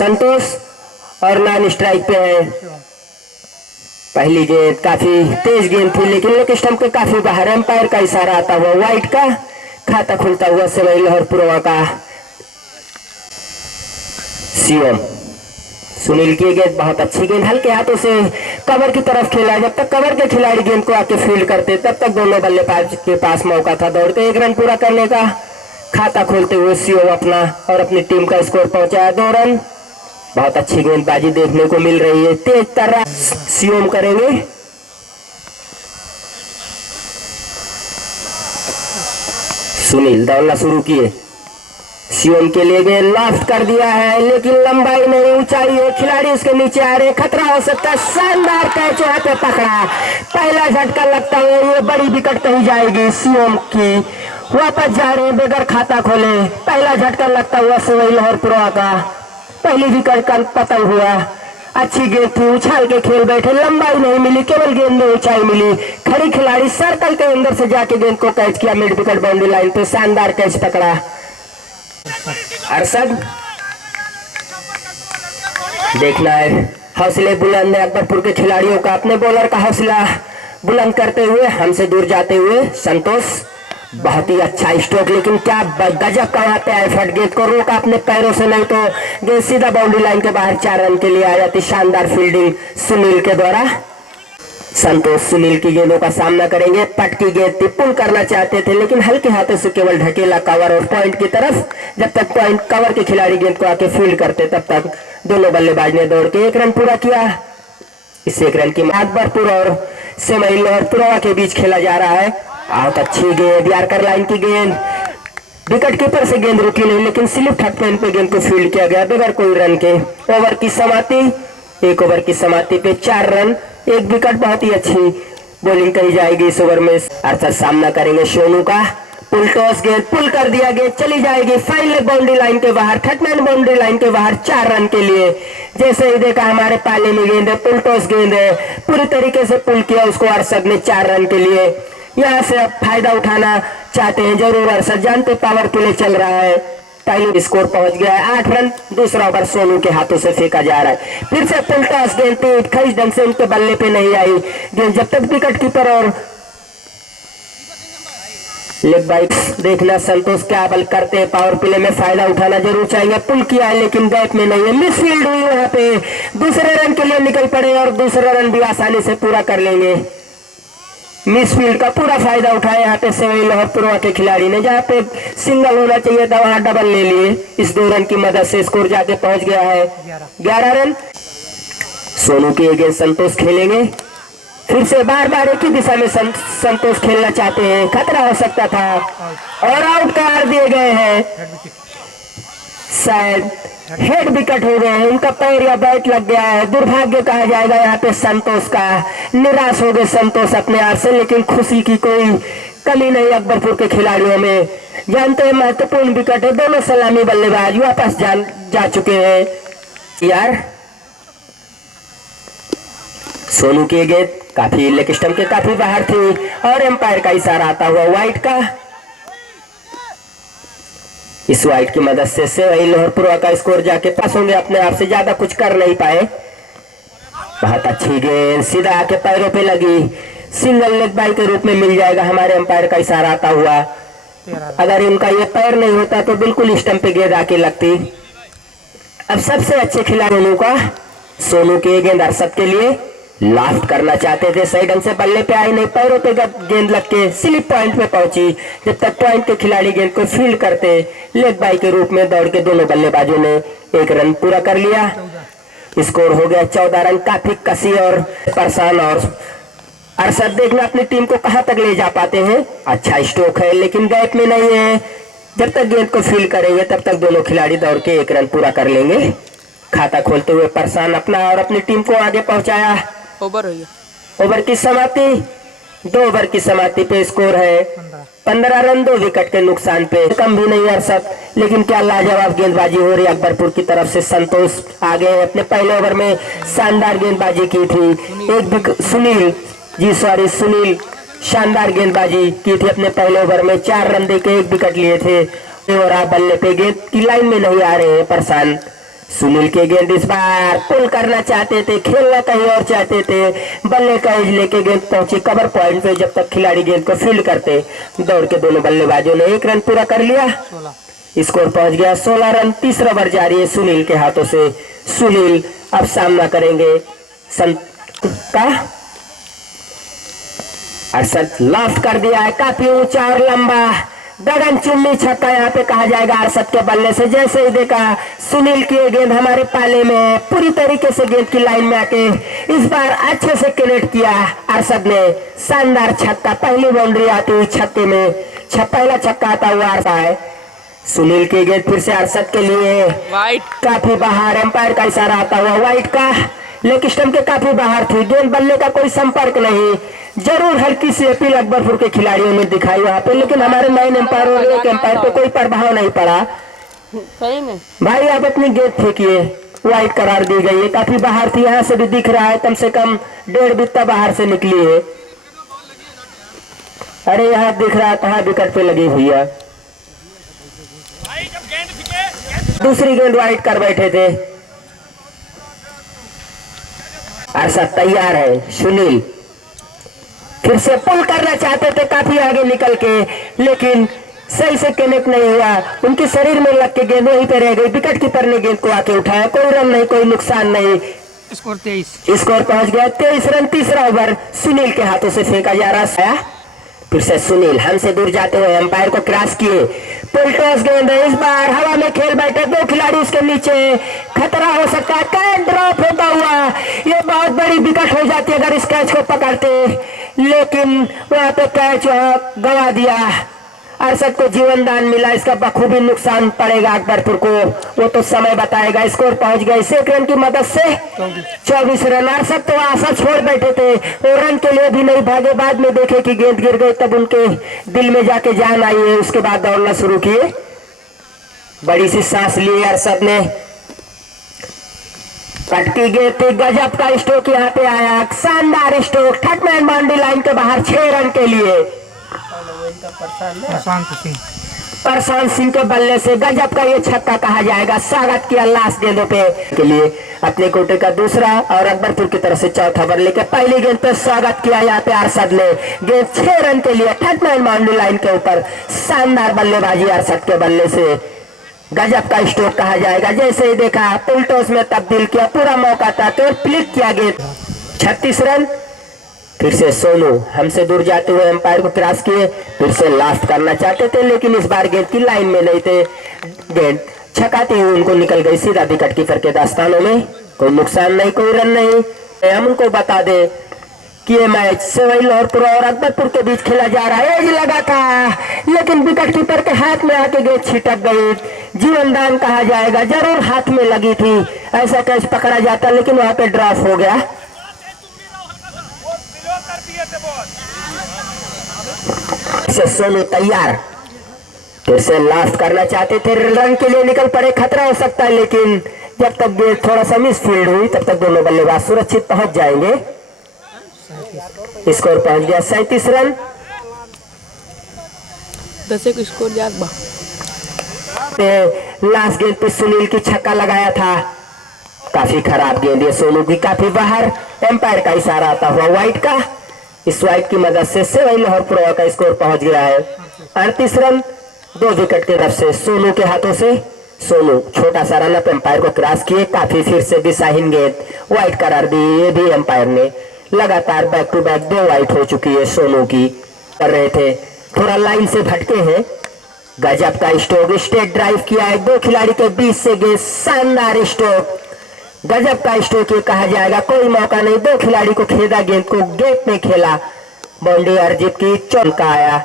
संतोष और non strike पे है। पहली गेंद काफी तेज गेंद थी लेकिन लेग स्टंप के काफी बाहर। एम्पायर का इशारा आता हुआ वाइट का, खाता खुलता हुआ सेवई लहरपुरवा का। शिवम सुनील की गेंद बहुत अच्छी गेंद हल्के हाथों से कवर की तरफ खेला। जब तक कवर के खिलाड़ी गेंद को आके फील्ड करते तब तक दोनों बल्लेबाज के पास मौका था दौड़ के 1 रन पूरा करने का। खाता खोलते हुए शिवम अपना और अपनी टीम का स्कोर पहुंचाया 2 रन। बहुत अच्छी गेंदबाजी देखने को मिल रही है। तेज तर्रा शिवम करेंगे। सुनील दौड़ना शुरू किए। शिवम के लिए गेंद लॉफ्ट कर दिया है लेकिन लंबाई नहीं, ऊंचाई है, खिलाड़ी उसके नीचे आ रहे, खतरा हो सकता है। शानदार कैच यहाँ पे पकड़ा, पहला झटका लगता है ये बड़ी विकेट कही जाएगी। शिवम की वापस जा रहे हैं बगैर खाता खोले, पहला झटका लगता हुआ सेवई लहरपुरवा का। पहली विकेट का पतन हुआ। अच्छी गेंद थी, उछाल के खेल बैठे, लंबाई नहीं मिली, केवल गेंद में ऊंचाई मिली। खड़ी खिलाड़ी सर्कल के अंदर से जाके गेंद को कैच किया, मिड विकेट बाउंड्री लाइन पे शानदार कैच पकड़ा। अरशद देखना है हौसले बुलंद है अकबरपुर के खिलाड़ियों का, अपने बॉलर का हौसला बुलंद करते हुए हमसे दूर जाते हुए संतोष। बहुत ही अच्छा स्ट्रोक लेकिन क्या गजब का वहां पे एफर्ट, गेंद को रोका अपने पैरों से, नहीं तो गेंद सीधा बाउंड्री लाइन के बाहर 4 रन के लिए आ जाती। शानदार फील्डिंग सुनील के द्वारा। संतोष सुनील की गेंदों का सामना करेंगे। पट की गेंद थी, पुल करना चाहते थे लेकिन हल्के हाथों से केवल ढकेला कवर और पॉइंट की तरफ। जब तक पॉइंट कवर के खिलाड़ी गेंद को आके फील्ड करते तब तक दोनों बल्लेबाज ने दौड़ के 1 रन पूरा किया। इस 1 रन की अकबरपुर और सेवई लहरपुरवा के बीच खेला जा रहा है। बहुत अच्छी गेंद, यार्कर लाइन की गेंद, विकेट कीपर से गेंद रुकी नहीं लेकिन स्लिप थर्ड पैन पे गेंद को फील्ड किया गया बगैर कोई रन के। ओवर की समाप्ति, 1 ओवर की समाप्ति पे 4 रन 1 विकेट। बहुत ही अच्छी बॉलिंग कही जाएगी इस ओवर में। अरशद सामना करेंगे सोनू का। पुल टॉस गेंद, पुल कर दिया, गेंद चली जाएगी फाइनल बाउंड्री लाइन के बाहर, थर्ड मैन बाउंड्री लाइन के बाहर 4 रन के लिए। जैसे ही देखा हमारे पाले में गेंद है, पुल टॉस गेंद है, पूरी तरीके से पुल किया उसको अरशद ने 4 रन के लिए। यहाँ से अब फायदा उठाना चाहते हैं जरूर अरशद, जानते पावर प्ले चल रहा है। पहले स्कोर पहुंच गया है 8 रन। दूसरा ओवर सोनू के हाथों से फेंका जा रहा है। फिर से पुल टॉस गेंद पे खरीद ढंग से उनके बल्ले पे नहीं आई गेंद। जब तक विकेट कीपर और लेग बाइट्स देखना संतोष क्या बल करते हैं। पावर प्ले में फायदा उठाना जरूर चाहेंगे। पुल किया है लेकिन बैट में नहीं है, मिस फील्ड हुई यहाँ पे। दूसरे रन के लिए निकल पड़े और दूसरा रन भी आसानी से पूरा कर लेंगे। मिस फील्ड का पूरा फायदा उठाया यहाँ पे सेवई लहरपुरवा के खिलाड़ी ने। जहाँ पे सिंगल होना चाहिए था वहां डबल ले लिए। इस 2 रन की मदद से स्कोर जाके पहुंच गया है 11 रन। सोनू की गेंद संतोष खेलेंगे। फिर से बार बार एक ही दिशा में संतोष खेलना चाहते हैं, खतरा हो सकता था और आउट कर दिए गए हैं। शायद हेड विकेट हो गए हैं, उनका पैर या बैट लग गया है। दुर्भाग्य कहा जाएगा यहाँ पे संतोष का। निराश हो गए संतोष अपने आप से, लेकिन खुशी की कोई कमी नहीं अकबरपुर के खिलाड़ियों में। जानते हैं महत्वपूर्ण विकेट है, दोनों सलामी बल्लेबाज वापस जा चुके हैं। यार सोनू की गेंद काफी लेग स्टंप के काफी बाहर थी और एम्पायर का इशारा आता हुआ वाइट का। इस वाइट की मदद से सेवई लहरपुरवा का स्कोर जाके पास होंगे, अपने आप से ज्यादा कुछ कर नहीं पाए। बहुत अच्छी गेंद सीधा आके पैरों पे लगी, सिंगल लेग बाई के रूप में मिल जाएगा हमारे एम्पायर का इशारा आता हुआ। अगर इनका ये पैर नहीं होता तो बिल्कुल स्टंप पे गेंद आके लगती। अब सबसे अच्छे खिलाड़ी सोनू की गेंद अरशद के लिए लाफ्ट करना चाहते थे, सही ढंग से बल्ले पे आई नहीं, पैरों पे गेंद लग के स्लिप पॉइंट पे पहुंची। जब तक पॉइंट के खिलाड़ी गेंद को फील्ड करते लेग बाई के रूप में दौड़ के दोनों बल्लेबाजों ने 1 रन पूरा कर लिया। स्कोर हो गया 14 रन। काफी कसी और परेशान और अरशद देखना अपनी टीम को कहां तक ले जा पाते हैं। अच्छा स्ट्रोक है लेकिन बैट में नहीं है। जब तक गेंद को फील्ड करेंगे तब तक दोनों खिलाड़ी दौड़ के 1 रन पूरा कर लेंगे। खाता खोलते हुए परेशान अपना और अपनी टीम को आगे पहुंचाया। ओवर की समाप्ति, 2 ओवर की समाप्ति पे स्कोर है 15 रन 2 विकेट के नुकसान पे। कम भी नहीं अरशद, लेकिन क्या लाजवाब गेंदबाजी हो रही अकबरपुर की तरफ से। संतोष आगे अपने पहले ओवर में शानदार गेंदबाजी की थी। सुनील शानदार गेंदबाजी की थी अपने पहले ओवर में। 4 रन देके 1 विकेट लिए थे और आप बल्ले पे गेंद की लाइन में नहीं आ रहे हैं परेशान सुनील की गेंद इस बार पुल करना चाहते थे, खेलना कहीं और चाहते थे, बल्ले का एज लेके गेंद पहुंची कवर पॉइंट पे। जब तक खिलाड़ी गेंद को फील्ड करते, दौड़ के दोनों बल्लेबाजों ने 1 रन पूरा कर लिया। स्कोर पहुंच गया 16 रन। तीसरा ओवर जारी है सुनील के हाथों से। सुनील अब सामना करेंगे का। अरशद लास्ट कर दिया है, काफी ऊंचा और लंबा गगन चुम्बी छक्का यहाँ पे कहा जाएगा अरशद के बल्ले से। जैसे ही देखा सुनील की गेंद हमारे पाले में, पूरी तरीके से गेंद की लाइन में आके इस बार अच्छे से कनेक्ट किया अरशद ने। शानदार छक्का, पहली बाउंड्री आती हुई छक्के में पहला छक्का आता हुआ आता है। सुनील की गेंद फिर से अरशद के लिए वाइट, काफी बाहर, एम्पायर का इशारा आता हुआ वाइट का। लेग स्टंप के काफी बाहर थी गेंद, बल्ले का कोई संपर्क नहीं। जरूर हल्की सी अपील अकबरपुर के खिलाड़ियों ने दिखाई वहां पे, लेकिन हमारे मेन एम्पायर और एक एम्पायर पे कोई प्रभाव नहीं पड़ा। सही में भाई आप अपनी गेंद फेंकिए, वाइट करार दी गई है। काफी बाहर थी, यहाँ से भी दिख रहा है कम से कम 1.5 बित्ता बाहर से निकली है। अरे यहाँ दिख रहा है कहाँ विकेट पे लगी हुई है। दूसरी गेंद वाइट कर बैठे थे। अरशद तैयार है, सुनील फिर से पुल करना चाहते थे काफी आगे निकल के, लेकिन सही से कनेक्ट नहीं हुआ। उनके शरीर में लग के गेंद वहीं पे रह गई। विकेट कीपर ने गेंद को आके उठाया, कोई रन नहीं, कोई नुकसान नहीं। स्कोर 23। स्कोर पहुंच गया 23 रन। तीसरा ओवर सुनील के हाथों से फेंका जा रहा है। फिर से सुनील हमसे दूर जाते हुए एम्पायर को क्रॉस किए, पुल टॉस गेंद है। इस बार हवा में खेल बैठे दो खिलाड़ी उसके नीचे, खतरा हो सकता है। कैच ड्रॉप होता हुआ, ये बहुत बड़ी विकेट हो जाती है अगर इस कैच को पकड़ते, लेकिन वहां पे कैच गवा दिया। अरशद को जीवन दान मिला, इसका बखूबी नुकसान पड़ेगा अकबरपुर को, वो तो समय बताएगा। स्कोर पहुंच गया 1 रन की मदद से 24 रन। अरशद तो आशा छोड़ बैठे थे, वो रन के लिए भी नहीं भागे। बाद में देखे कि गेंद गिर गई, तब उनके दिल में जाके जान आई है। उसके बाद दौड़ना शुरू किए, बड़ी सी सांस ली अरशद ने। कटकी गेंद थी, गजब का स्ट्रोक यहाँ पे आया, शानदार stroke. Third man boundary line के बाहर 6 रन के लिए प्रशांत सिंह के बल्ले से गजब का ये छक्का कहा जाएगा। स्वागत किया लास्ट गेंदों पे के लिए अपने कोटे का दूसरा और अकबरपुर की तरफ से चौथा ओवर लेकर पहली गेंद पे स्वागत किया यहाँ पे अरशद ने। गेंद 6 रन के लिए थर्ड मैन बाउंड्री लाइन के ऊपर। शानदार बल्लेबाजी अरशद के बल्ले से, गजब का स्ट्रोक कहा जाएगा। जैसे ही देखा पुल टॉस में तब्दील किया, पूरा मौका था तो फ्लिक किया गेंद। 36 रन। फिर से सोनू हमसे दूर जाते हुए एम्पायर को क्रॉस किए, फिर से लास्ट करना चाहते थे, लेकिन इस बार गेंद की लाइन में नहीं थे। गेंद छकाती हुई उनको निकल गई सीधा विकेट कीपर के दास्तानों में। कोई नुकसान नहीं, कोई रन नहीं। हम उनको बता दे कि ये मैच सवाई लाहौरपुर और अकबरपुर के बीच खेला जा रहा है। एज लगा था, लेकिन विकेट कीपर के हाथ में आके गेंद छिटक गई। जीवन दान कहा जाएगा, जरूर हाथ में लगी थी, ऐसा कैच पकड़ा जाता, लेकिन वहां पे ड्रॉप हो गया। सोनू तैयार, फिर से लास्ट करना चाहते थे, रन के लिए निकल पड़े। खतरा हो सकता है, लेकिन जब तक गेंद थोड़ा सा मिस फील्ड हुई तब तक दोनों बल्लेबाज सुरक्षित पहुंच जाएंगे। स्कोर पहुंच गया 37 रन। 10 स्कोर याद बा। लास्ट गेंद पे सुनील की छक्का लगाया था, काफी खराब गेंद है सोनू की, काफी बाहर। एम्पायर का इशारा आता हुआ वाइट का। इस वाइट की मदद से सवाई लाहौरपुर का स्कोर पहुंच गया है 38 रन। 2 विकेट की तरफ से सोनू के हाथों से। सोनू छोटा सा रन अप एम्पायर को क्रॉस किए, काफी फिर से दिशाहीन गेंद वाइट करार दी। ये भी एम्पायर ने लगातार बैक टू बैक 2 वाइट हो चुकी है सोनू की। कर रहे थे, थोड़ा लाइन से भटके हैं। गजब का स्ट्रोक, स्टेट ड्राइव किया है 2 खिलाड़ी के बीच से गेंद, शानदार स्ट्रोक, गजब का स्ट्रोक ये कहा जाएगा। कोई मौका नहीं, 2 खिलाड़ी को खेदा, गेंद को गेट में खेला, बाउंड्री अर्जित की, चौका आया।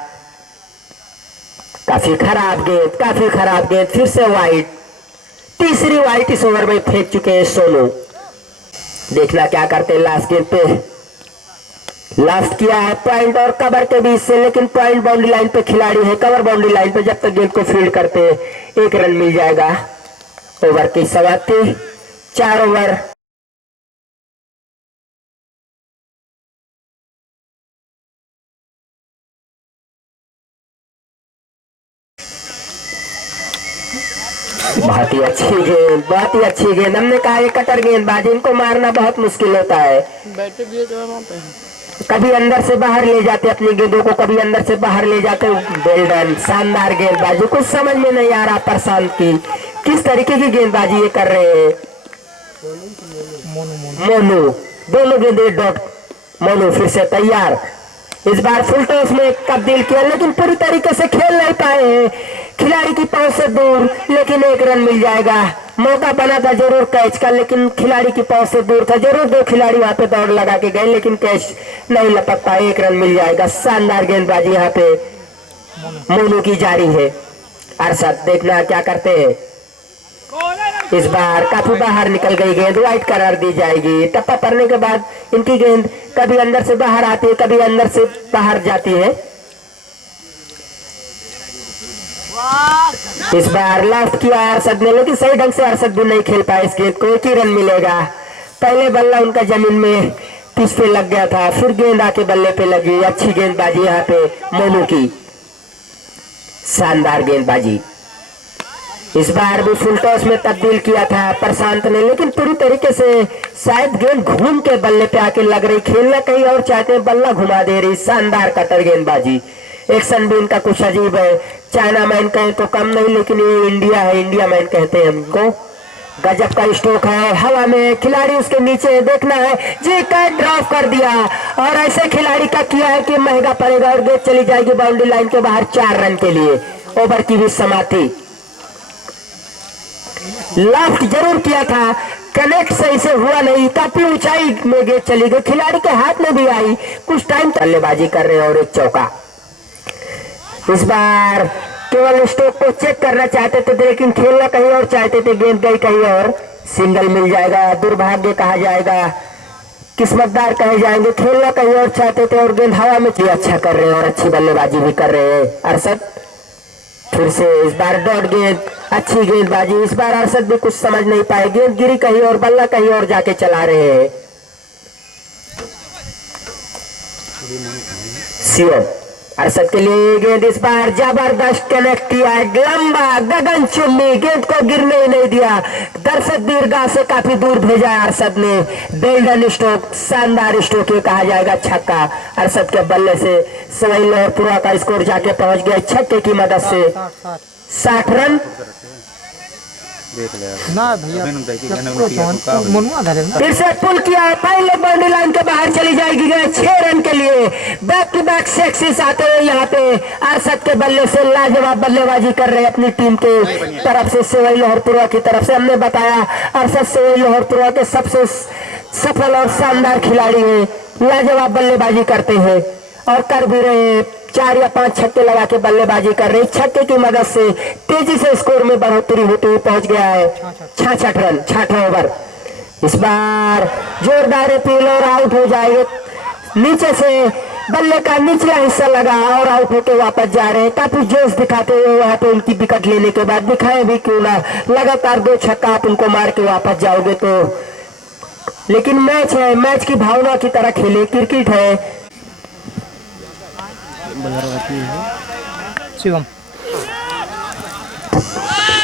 काफी खराब गेंद, काफी खराब गेंद, फिर से वाइट। तीसरी वाइट इस ओवर में फेंक चुके हैं सोनू। देखना क्या करते लास्ट गेंद पे। लास्ट किया है पॉइंट और कवर के बीच से, लेकिन पॉइंट बाउंड्री लाइन पे खिलाड़ी है, कवर बाउंड्री लाइन पे जब तक गेंद को फील्ड करते 1 रन मिल जाएगा। ओवर की समाप्ति, 4 ओवर। बहुत ही अच्छी गेंद, बहुत ही अच्छी गेंद। हमने कहा ये कटर गेंदबाजी, इनको मारना बहुत मुश्किल होता है। बैठे भी तो वहाँ पे कभी अंदर से बाहर ले जाते अपनी गेंदों को, कभी अंदर से बाहर ले जाते। वेल डन, शानदार गेंदबाजी। कुछ समझ में नहीं आ रहा प्रशांत की किस तरीके की गेंदबाजी ये कर रहे हैं। मोनू दोनों गेंदे डॉट। मोनू फिर से तैयार, इस बार फुल टॉस में तब्दील किया लेकिन पूरी तरीके से खेल नहीं पाए हैं। खिलाड़ी की पहुंच से दूर, लेकिन 1 रन मिल जाएगा। मौका बना था जरूर कैच का, लेकिन खिलाड़ी की पहुंच से दूर था। जरूर 2 खिलाड़ी वहां पे दौड़ लगा के गए, लेकिन कैच नहीं लपक पाए। 1 रन मिल जाएगा। शानदार गेंदबाजी यहाँ पे मोनू की जारी है। अरशद देखना क्या करते हैं। इस बार काफी बाहर निकल गई गेंद, वाइड करार दी जाएगी। टप्पा पड़ने के बाद इनकी गेंद कभी अंदर से बाहर आती है, कभी अंदर से बाहर जाती है। इस बार लास्ट किया अरशद ने, लेकिन सही ढंग से अरशद भी नहीं खेल पाए इस गेंद को। 1 ही रन मिलेगा। पहले बल्ला उनका जमीन में पिच पे लग गया था, फिर गेंद आके बल्ले पे लगी। अच्छी गेंदबाजी यहाँ पे मोनू की, शानदार गेंदबाजी। इस बार भी फुल टॉस में तब्दील किया था प्रशांत ने, लेकिन पूरी तरीके से शायद गेंद घूम के बल्ले पे आके लग रही। खेलना कहीं और चाहते हैं, बल्ला घुमा दे रही। शानदार कटर गेंदबाजी। एक्शन भी इनका कुछ अजीब है। चाइना मैन कहें तो कम नहीं, लेकिन ये इंडिया है, इंडिया मैन कहते हैं हमको। गजब का स्ट्रोक है, हवा में खिलाड़ी उसके नीचे देखना है जी, कैच ड्रॉप कर दिया। और ऐसे खिलाड़ी का किया है कि महंगा पड़ेगा और गेंद चली जाएगी बाउंड्री लाइन के बाहर 4 रन के लिए। ओवर की भी समाप्ति। लास्ट जरूर किया था, कनेक्ट सही से हुआ नहीं। काफी ऊंचाई में गेंद चली गई, खिलाड़ी के हाथ में भी आई। कुछ टाइम बल्लेबाजी कर रहे हैं और 1 चौका। इस बार केवल स्ट्रोक को चेक करना चाहते थे, लेकिन खेलना कहीं और चाहते थे। गेंद गई कहीं और। सिंगल मिल जाएगा, दुर्भाग्य कहा जाएगा, किस्मतदार कहे जाएंगे। खेलना कहीं और चाहते थे और गेंद हवा में। अच्छा कर रहे हैं और अच्छी बल्लेबाजी भी कर रहे हैं अरशद। फिर से इस बार डॉट गेंद, अच्छी गेंदबाजी। इस बार अरशद भी कुछ समझ नहीं पाए, गेंद गिरी कहीं और, बल्ला कहीं और जाके चला रहे हैं। सीएम अरशद के लिए गेंद इस बार जबरदस्त कनेक्ट किया है। लंबा गगन चुम्बी, गेंद को गिरने ही नहीं दिया। दर्शक दीर्घा से काफी दूर भेजा है अरशद ने। बेल्डन स्ट्रोक, शानदार स्ट्रोक ये कहा जाएगा। छक्का अरशद के बल्ले से सवई लोहरपुरा का स्कोर जाके पहुंच गया छक्के की मदद से। 60 रन ना भैया, फिर से पुल किया है, पहले बाउंड्री लाइन के बाहर चली जाएगी। 6 रन के लिए बैक टू बैक सक्सेस आते हुए यहाँ पे अरशद के बल्ले से लाजवाब बल्लेबाजी कर रहे हैं अपनी टीम के तरफ से, सेवई लोहरपुरा की तरफ से। हमने बताया अरशद सेवई लोहरपुरा के सबसे सफल और शानदार खिलाड़ी है। लाजवाब बल्लेबाजी करते हैं और कर भी रहे हैं। 4 या 5 छक्के लगा के बल्लेबाजी कर रहे। छक्के की मदद से तेजी से स्कोर में बढ़ोतरी होती हुई पहुंच गया है। 66 रन, 66 ओवर। इस बार जोरदार अपील और आउट हो जाएंगे। नीचे से बल्ले का निचला हिस्सा लगा और आउट होकर वापस जा रहे हैं। काफी जोश दिखाते हुए वहां पे उनकी विकेट लेने के बाद, दिखाए भी क्यों ना, लगातार 2 छक्का आप उनको मार के वापस जाओगे तो। लेकिन मैच है, मैच की भावना की तरह खेले, क्रिकेट है। शिवम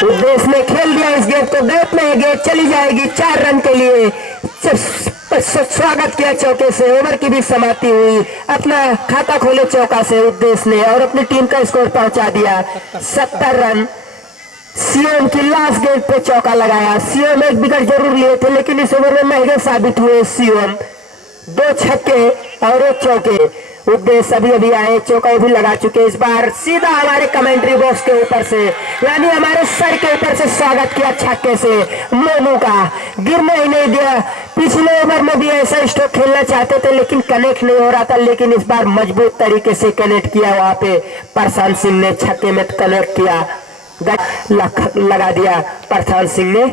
उद्देश्य ने खेल दिया इस गेंद को, गैप में गेंद चली जाएगी 4 रन के लिए। स्वागत किया चौके से, ओवर की भी समाप्ति हुई। अपना खाता खोले चौका से उद्देश्य ने और अपनी टीम का स्कोर पहुंचा दिया 70 रन। सीएम की लास्ट गेंद पे चौका लगाया। सीएम 1 विकेट जरूर लिए थे, लेकिन इस ओवर में महंगे साबित हुए सीएम। 2 छक्के और 1 चौके। उद्देश्य अभी अभी आए, चौका भी लगा चुके। इस बार सीधा हमारे कमेंट्री बॉक्स के ऊपर से, यानी हमारे सर के ऊपर से स्वागत किया छक्के से मोनू का। गिरने ही नहीं दिया। पिछले ओवर में भी ऐसा स्ट्रोक खेलना चाहते थे, लेकिन कनेक्ट नहीं हो रहा था। लेकिन इस बार मजबूत तरीके से कनेक्ट किया। वहां पे प्रशांत सिंह ने छक्के में कनेक्ट किया, लगा दिया प्रशांत सिंह ने।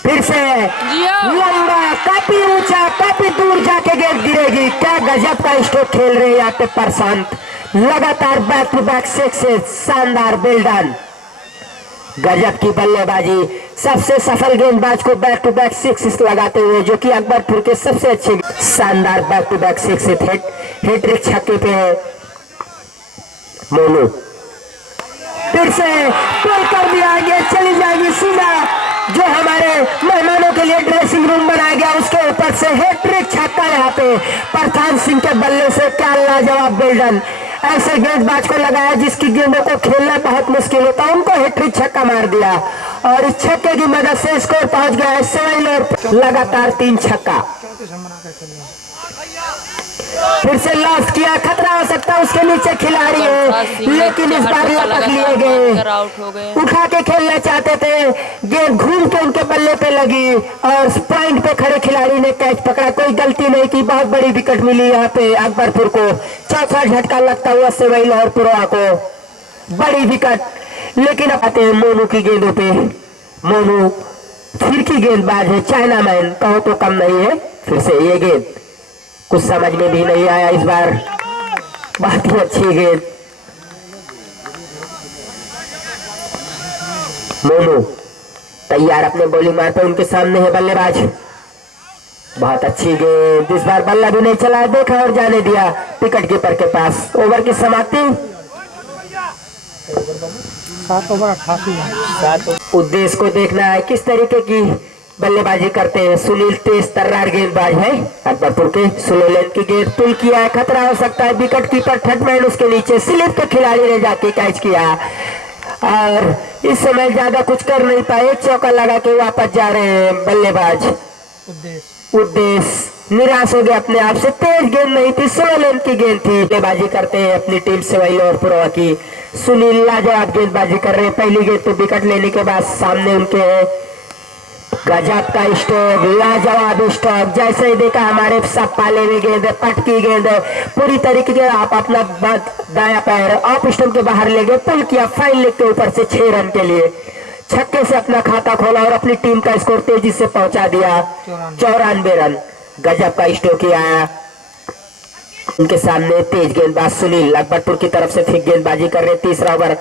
फिर से लंबा, काफी ऊंचा, काफी दूर जाके गेंद गिरेगी। क्या गजब का स्ट्रोक खेल रहे हैं यहाँ पे प्रशांत। लगातार बैक टू बैक सक्सेस, शानदार बेल्डन। गजब की बल्लेबाजी। सबसे सफल गेंदबाज को बैक टू बैक सिक्स लगाते हुए, जो कि अकबरपुर के सबसे अच्छे। शानदार back to back six, hat trick छक्के पे है मोनू। फिर से पुल कर दिया, आगे चली जाएगी सीधा। जो हमारे मेहमानों के लिए ड्रेसिंग रूम बनाया गया उसके ऊपर से हैट्रिक छक्का यहाँ पे प्रधान सिंह के बल्ले से। क्या लाजवाब बेल्डन, ऐसे गेंदबाज को लगाया जिसकी गेंदों को खेलना बहुत मुश्किल होता है, उनको हैट्रिक छक्का मार दिया और इस छक्के की मदद से स्कोर पहुंच गया है 7 और लगातार 3 छक्का। फिर से लॉस्ट किया, खतरा हो सकता है, उसके नीचे खिलाड़ी है लेकिन इस बार लपक लिए गए। उठा के खेलना चाहते थे, गेंद घूम के उनके बल्ले पे लगी और पॉइंट पे खड़े खिलाड़ी ने कैच पकड़ा। कोई गलती नहीं की, बहुत बड़ी विकेट मिली यहाँ पे अकबरपुर को। चौथा झटका लगता हुआ सेवई लाहौरपुरा को, बड़ी विकेट। लेकिन अब आते हैं मोनू की गेंदों पे। मोनू फिरकी गेंदबाज है, चाइना मैन कहो तो कम नहीं है। फिर से ये गेंद कुछ समझ में भी नहीं आया इस बार, बहुत ही अच्छी गेंद। मोनू तैयार अपने बॉलिंग मार पे, उनके सामने है बल्लेबाज। बहुत अच्छी गेंद, इस बार बल्ला भी नहीं चला, देखा और जाने दिया विकेट कीपर के पास। ओवर की समाप्ति 7 ओवर 88। उद्देश्य को देखना है किस तरीके की बल्लेबाजी करते हैं। सुनील तेज तर्रार गेंदबाज है अकबरपुर के। स्लो की गेंद पुल किया है, खतरा हो सकता है, विकेट कीपर थर्डमैन उसके नीचे, स्लिप के खिलाड़ी ने जाके कैच किया और इस समय ज्यादा कुछ कर नहीं पाए, चौका लगा के वापस जा रहे हैं बल्लेबाज। उद्देश्य निराश हो गया अपने आप से, तेज गेंद नहीं थी, स्लो की गेंद थी। बल्लेबाजी करते हैं अपनी टीम सेवई लाहौरपुरा की। सुनील लाजवाब गेंदबाजी कर रहे हैं, पहली गेंद पे विकेट लेने के बाद सामने उनके है गजब का स्टोक, लाजवाब स्टोक। जैसे ही देखा हमारे सब पाले में गेंद है, पटकी गेंद है, पूरी तरीके से आप अपना दाया पैर ऑफ स्टंप के बाहर ले गए, पुल किया फाइन लेग के ऊपर से 6 रन के लिए। छक्के से अपना खाता खोला और अपनी टीम का स्कोर तेजी से पहुंचा दिया 94 रन। गजब का स्टोक किया। उनके सामने तेज गेंदबाज सुनील अकबरपुर की तरफ से फिर गेंदबाजी कर रहे। तीसरा ओवर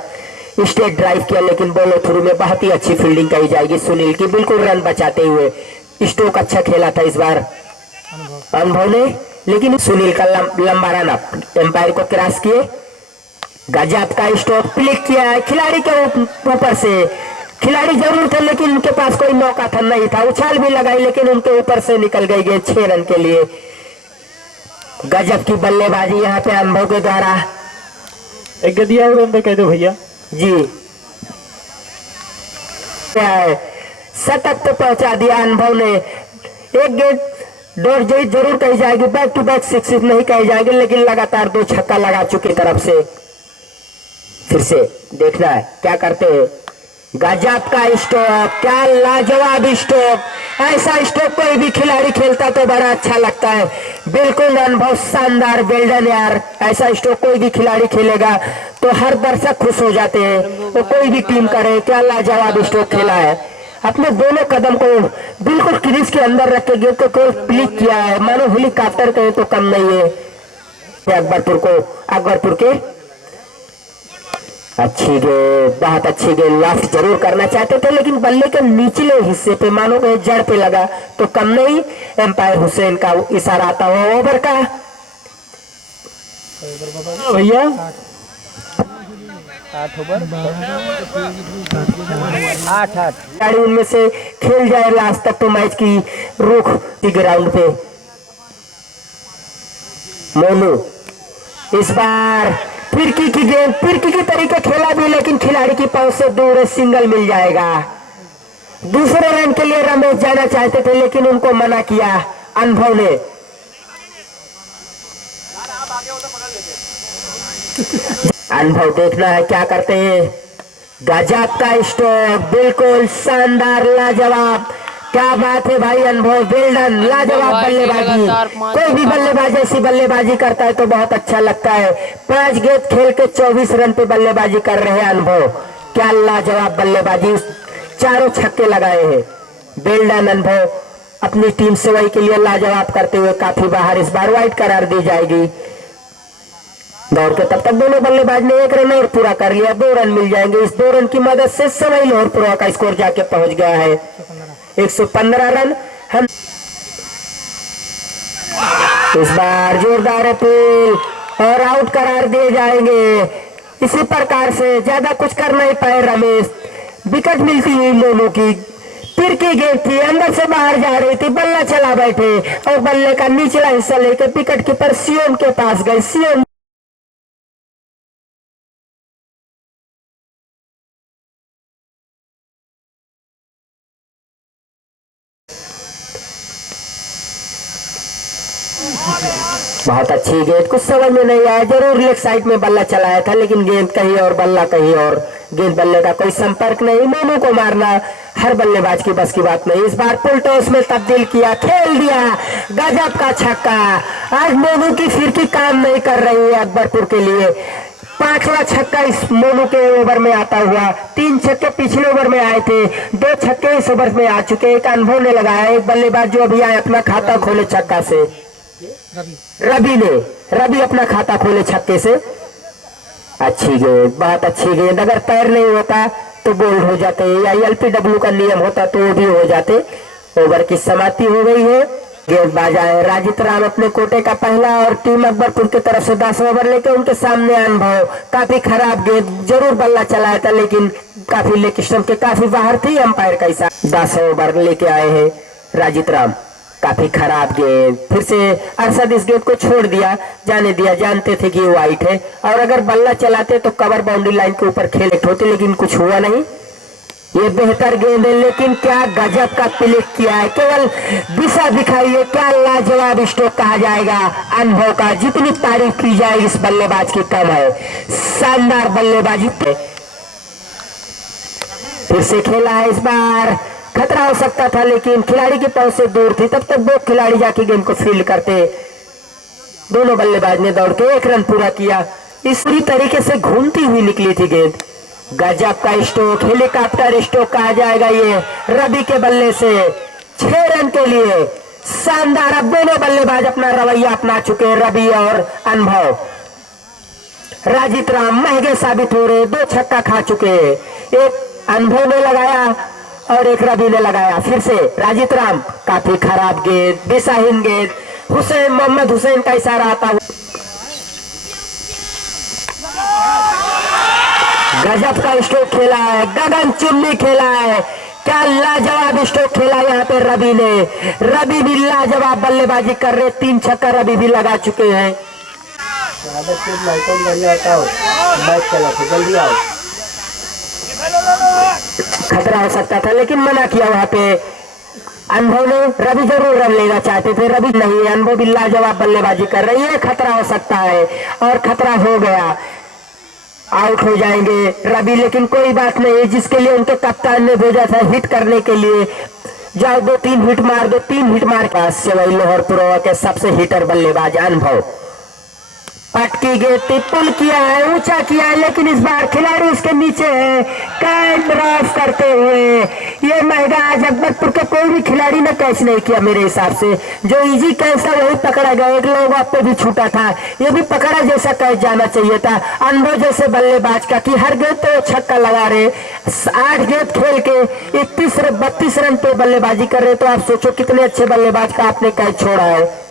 स्टेट ड्राइव किया लेकिन बॉलो थ्रू में बहुत ही अच्छी फील्डिंग कही जाएगी सुनील की, बिल्कुल रन बचाते हुए। स्टोक अच्छा खेला था इस बार अनुभव ने, लेकिन सुनील का लंबा रन अप एम्पायर को क्रॉस किए। गजब का स्टोक क्लिक किया है खिलाड़ी के ऊपर से। खिलाड़ी जरूर थे लेकिन उनके पास कोई मौका था नहीं था, उछाल भी लगाई लेकिन उनके ऊपर से निकल गई गेंद 6 रन के लिए। गजब की बल्लेबाजी यहाँ पे अनुभव के द्वारा। एक गदिया रन कह दो भैया जी, शतक तो पहुंचा दिया अनुभव ने। एक गेंद डोर जरूर कही जाएगी, बैक टू बैक 6 नहीं कही जाएगी, लेकिन लगातार 2 छक्का लगा चुकी तरफ से। फिर से देखना है क्या करते हैं। गजब का स्टोक, क्या लाजवाब स्टोक। ऐसा स्टोक कोई भी खिलाड़ी खेलता तो बड़ा अच्छा लगता है, बिल्कुल अनुभव शानदार बेल्डन यार। ऐसा स्टोक कोई भी खिलाड़ी खेलेगा तो हर दर्शक खुश हो जाते हैं, तो कोई भी टीम करे। क्या लाजवाब स्टोक खेला है, अपने दोनों कदम को बिल्कुल क्रीज के अंदर रख के गेंद को क्लिक किया है, मानो हेलीकॉप्टर कहे तो कम नहीं है। अकबरपुर के अच्छी गेंद, बहुत अच्छी गेंद। लास्ट जरूर करना चाहते थे लेकिन बल्ले के निचले हिस्से पे मानो कहीं जड़ पे लगा तो कम नहीं। एम्पायर हुसैन का इशारा आता हुआ ओवर का भैया 8 उनमें से खेल जाए लास्ट तक तो मैच की रुख ग्राउंड पे। मोनू इस बार फिरकी की गेंद, फिरकी की तरीके खेला भी लेकिन खिलाड़ी की पहुंच से दूर है, सिंगल मिल जाएगा। दूसरे रन के लिए रमेश जाना चाहते थे लेकिन उनको मना किया अनुभव ने। अनुभव देखना है क्या करते हैं। गजब का स्टोक, बिल्कुल शानदार लाजवाब। क्या बात है भाई अनुभव, बेल्डन लाजवाब बल्लेबाजी। कोई भी बल्लेबाज ऐसी बल्लेबाजी करता है तो बहुत अच्छा लगता है। 5 गेंद खेल के 24 रन पे बल्लेबाजी कर रहे हैं अनुभव। क्या लाजवाब बल्लेबाजी, 4 छक्के लगाए हैं बेल्डन अनुभव। अपनी टीम सेवई के लिए लाजवाब करते हुए काफी बाहर, इस बार वाइड करार दी जाएगी। दौड़ के तब तक दोनों बल्लेबाज ने 1 रन और पूरा कर लिया, 2 रन मिल जाएंगे। इस 2 रन की मदद से सेवई लाहौरपुरा का स्कोर जाके पहुंच गया है 115 रन। हम इस बार जोरदार अपील और आउट करार दिए जाएंगे। इसी प्रकार से ज्यादा कुछ कर नहीं पाए रमेश। विकेट मिलती हुई दोनों की, फिर की गेंद थी, अंदर से बाहर जा रही थी, बल्ला चला बैठे और बल्ले का निचला हिस्सा लेकर विकेट कीपर सियोन के पास गए। सियोन बहुत अच्छी गेंद, कुछ समझ में नहीं आया, जरूर लेग साइड में बल्ला चलाया था लेकिन गेंद कहीं और बल्ला कहीं और, गेंद बल्ले का कोई संपर्क नहीं। मोनू को मारना हर बल्लेबाज की बस की बात नहीं। इस बार पुल टॉस में तब्दील किया, खेल दिया, गजब का छक्का। आज मोनू की फिरकी काम नहीं कर रही है अकबरपुर के लिए। 5वां छक्का इस मोनू के ओवर में आता हुआ। 3 छक्के पिछले ओवर में आए थे, 2 छक्के इस ओवर में आ चुके। एक अनुभव ने लगाया, एक बल्लेबाज जो अभी आए अपना खाता खोले छक्का से, रवि अपना खाता खोले छक्के से। अच्छी गेंद, बहुत अच्छी गेंद, अगर पैर नहीं होता तो बोल्ड हो जाते या एलपीडब्ल्यू का नियम होता तो वो भी हो जाते। ओवर की समाप्ति हो गई है। गेंदबाज आए राजित राम अपने कोटे का पहला और टीम अकबरपुर की तरफ से 10 ओवर लेके उनके सामने अनुभव। काफी खराब गेंद, जरूर बल्ला चलाया था लेकिन काफी लेग स्टंप के काफी बाहर थी, अंपायर का इशारा। 10 ओवर लेके आए हैं राजित राम, काफी खराब गेंद। फिर से अरशद इस गेंद को छोड़ दिया, जाने दिया, जानते थे कि वो वाइट है और अगर बल्ला चलाते तो कवर बाउंड्री लाइन के ऊपर खेल होते लेकिन कुछ हुआ नहीं। ये बेहतर गेंद है लेकिन क्या गजब का क्लिक किया है, केवल दिशा दिखाई है। क्या लाजवाब स्ट्रोक कहा जाएगा अनुभव का, जितनी तारीफ की जाए इस बल्लेबाज की कम है। शानदार बल्लेबाजी, फिर से खेला है। इस बार खतरा हो सकता था लेकिन खिलाड़ी की पहुंच से दूर थी, तब तक 2 खिलाड़ी जाके गेंद को फील्ड करते। दोनों बल्लेबाज ने दौड़ के 1 रन पूरा किया। इस पूरी तरीके से घूमती हुई निकली थी गेंद। गजब का स्ट्रोक, हेलीकॉप्टर स्ट्रोक कहा जाएगा ये रवि के बल्ले से। 6 रन के लिए शानदार। अब दोनों बल्लेबाज अपना रवैया अपना चुके, रवि और अनुभव। राजित राम महंगे साबित हो रहे, 2 छक्का खा चुके। एक अनुभव ने लगाया और एक रवि ने लगाया। फिर से राजित राम, काफी खराब गेंद, दिशाहीन गेंद। हुसैन, मोहम्मद हुसैन का इशारा आता हुआ। गजब का स्ट्रोक खेला है, गगन चुम्बी खेला है। क्या लाजवाब स्ट्रोक खेला यहाँ पे रवि ने। रवि भी लाजवाब बल्लेबाजी कर रहे, 3 छक्का रवि भी लगा चुके हैं। जल्दी आओ, खतरा हो सकता था लेकिन मना किया वहां पे अनुभव ने। रवि जरूर रन लेना चाहते थे, रवि नहीं है। अनुभव भी लाजवाब बल्लेबाजी कर रही है, खतरा हो सकता है और खतरा हो गया। आउट हो जाएंगे रवि, लेकिन कोई बात नहीं, जिसके लिए उनके कप्तान ने भेजा था हिट करने के लिए, जाओ 2-3 हिट मार दो। 3 हिट मार के सिवाई लोहरपुर के सबसे हिटर बल्लेबाज अनुभव। पटकी गेंद, पुल किया है, ऊंचा किया है लेकिन इस बार खिलाड़ी उसके नीचे है। कैच ड्रॉप करते हुए ये महंगा आज अकबरपुर के कोई भी खिलाड़ी ने कैच नहीं किया मेरे हिसाब से। जो इजी कैच था वही पकड़ा गया, एक लोग आप पे भी छूटा था, ये भी पकड़ा जैसा कैच जाना चाहिए था। अनुभव जैसे बल्लेबाज का कि हर गेंद तो छक्का लगा रहे, 8 गेंद खेल के 32 रन पे बल्लेबाजी कर रहे, तो आप सोचो कितने अच्छे बल्लेबाज का आपने कैच छोड़ा है।